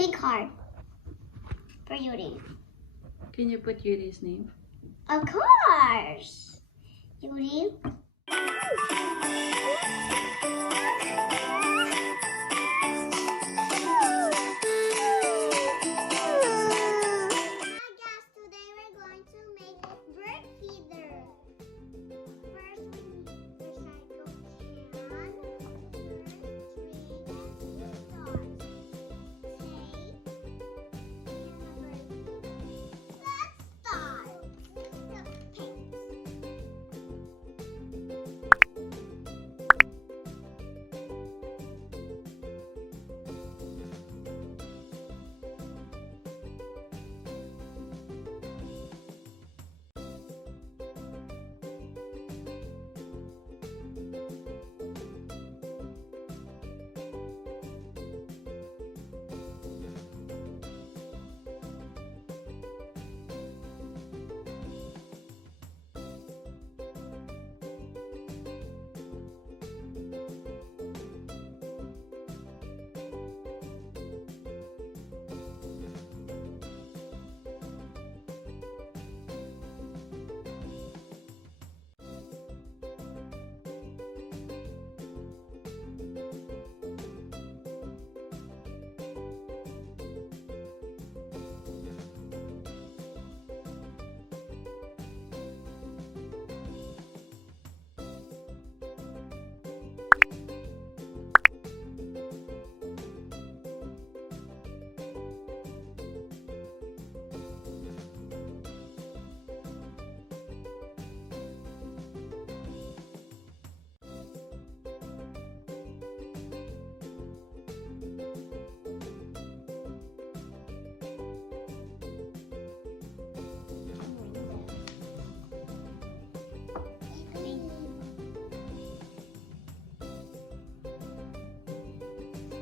Big heart for Euri. Can you put Yuri's name? Of course. Euri. Today we're going to make bird feeder. First we need recycle can, stars. Let's start.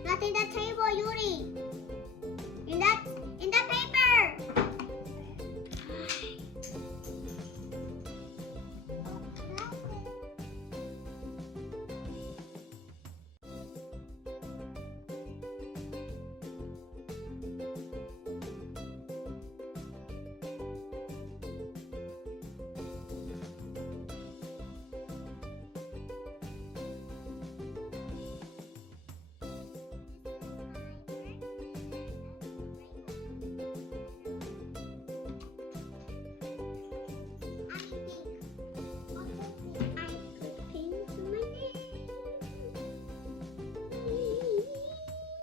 Not in the table, Euri. In the paper.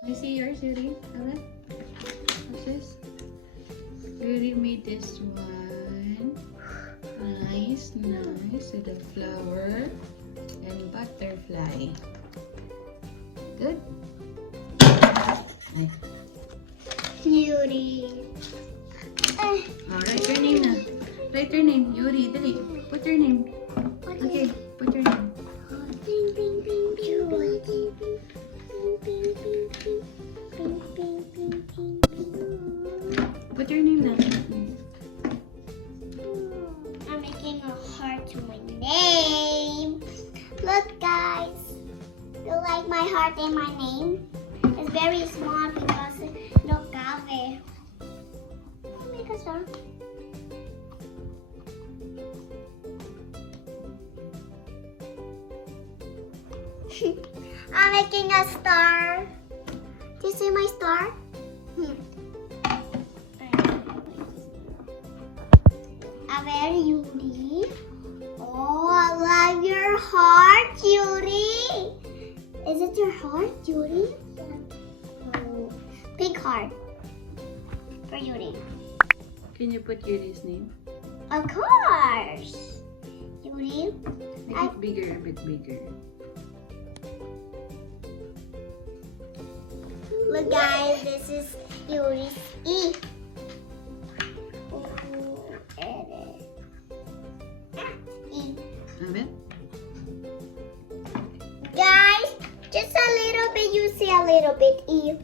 I see yours, Yuri. Have it? What's this? Yuri made this one. Nice with a flower and butterfly. Good. Nice. Euri. Write your name na. Write your name. Yuri, dali. Put your name. Okay, put your name. Ping, ping, ping, ping, ping, Put your name na. I'm making a heart to my name. Look, guys. You like my heart and my name? It's very small because no cave. I'll make a star. I'm making a star. Do you see my star? A very Euri. Oh, I love your heart, Euri. Is it your heart, Euri? Oh, big heart for Euri. Can you put Yuri's name? Of course. Euri. Make it bigger, a bit bigger. Look, guys, this is Euri's E. Have it? Guys, just a little bit, you see a little bit E.